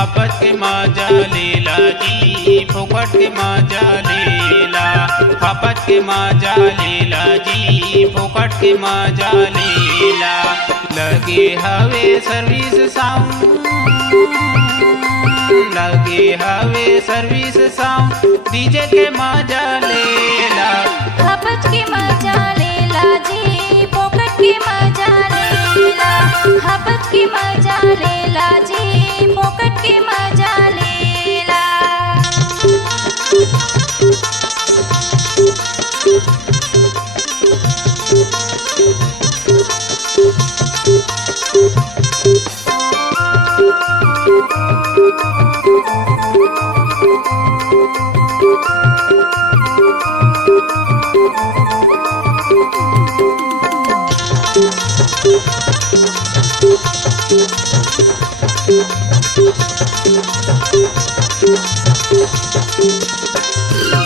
आपत के मजा लेला जी फुकट के मजा लेला। आपत के मजा लेला जी फुकट के मजा लेला। लगे हवे सर्विस साउंड, लगे हवे सर्विस साउंड डीजे के मजा लेला। आपत के मजा लेला जी फुकट के मजा लेला। आपत के मजा लेला जी फुकट के मजा लेला।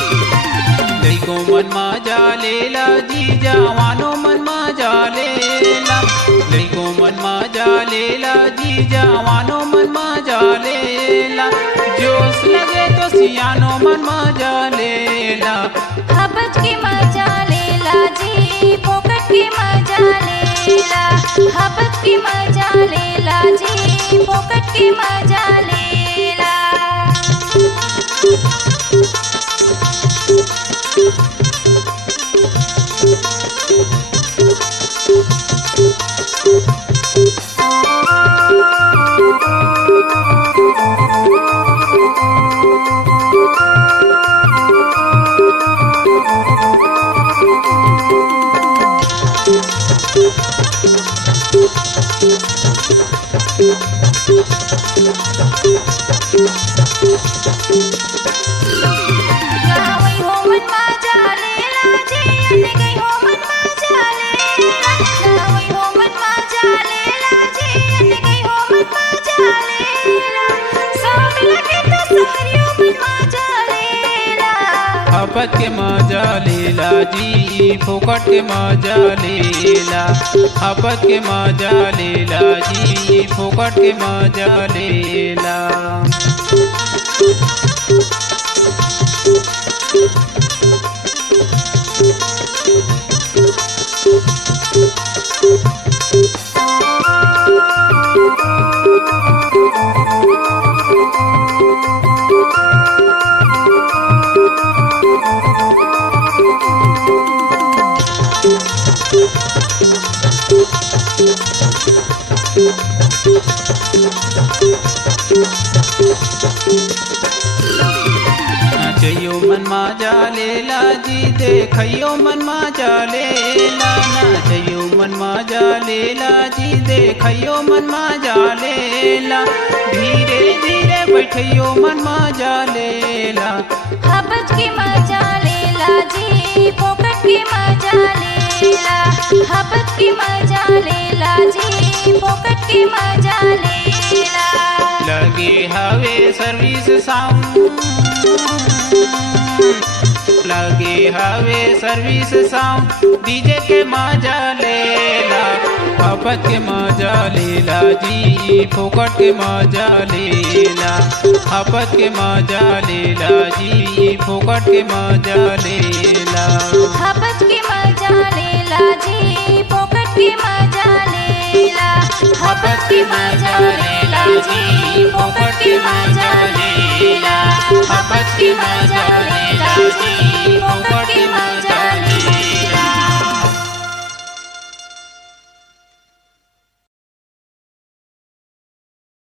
लइको मन मजा लेला जी जवानो मन मजा लेला। लइको मन मजा लेला जी जवानो मन मजा लेला। जोश लगे तो सियानो मन मजा लेला। आपत के मजा लेला जी फुकट के मजा लेला। आपत के मजा लेला जी फुकट के मजा लेला। गावई हो मन मजा लेला जी अन गई हो मन मजा लेला। गावई हो मन मजा लेला जी अन गई हो मन मजा लेला। सब लगे तो सारियों मन मजा लेला। आपत के मजा लेला जी फुकट के मजा लेला। आपत के मजा लेला जी फुकट के मजा लेला। नाचयो मन मजा लेला जी देखियो मन मजा लेला। नाचयो मन मजा लेला जी देखियो मन मजा लेला। धीरे धीरे बैठियो मन मजा लेला। आपत के मजा लेला जी फुकट के मजा लेला। आपत के मजा लेला जी फुकट के मजा लेला। लगे हवे सर्विस साउंड, लगे हवे सर्विस साउंड डीजे के मजा लेला। आपत के मजा लेला जी फुकट के मजा लेला। आपत के मजा लेला जी फुकट के मजा लेला। आपत के मजा लेला जी फुकट के मजा लेला। आपत के मजा लेला जी फुकट के मजा लेला। आपत के मजा लेला जी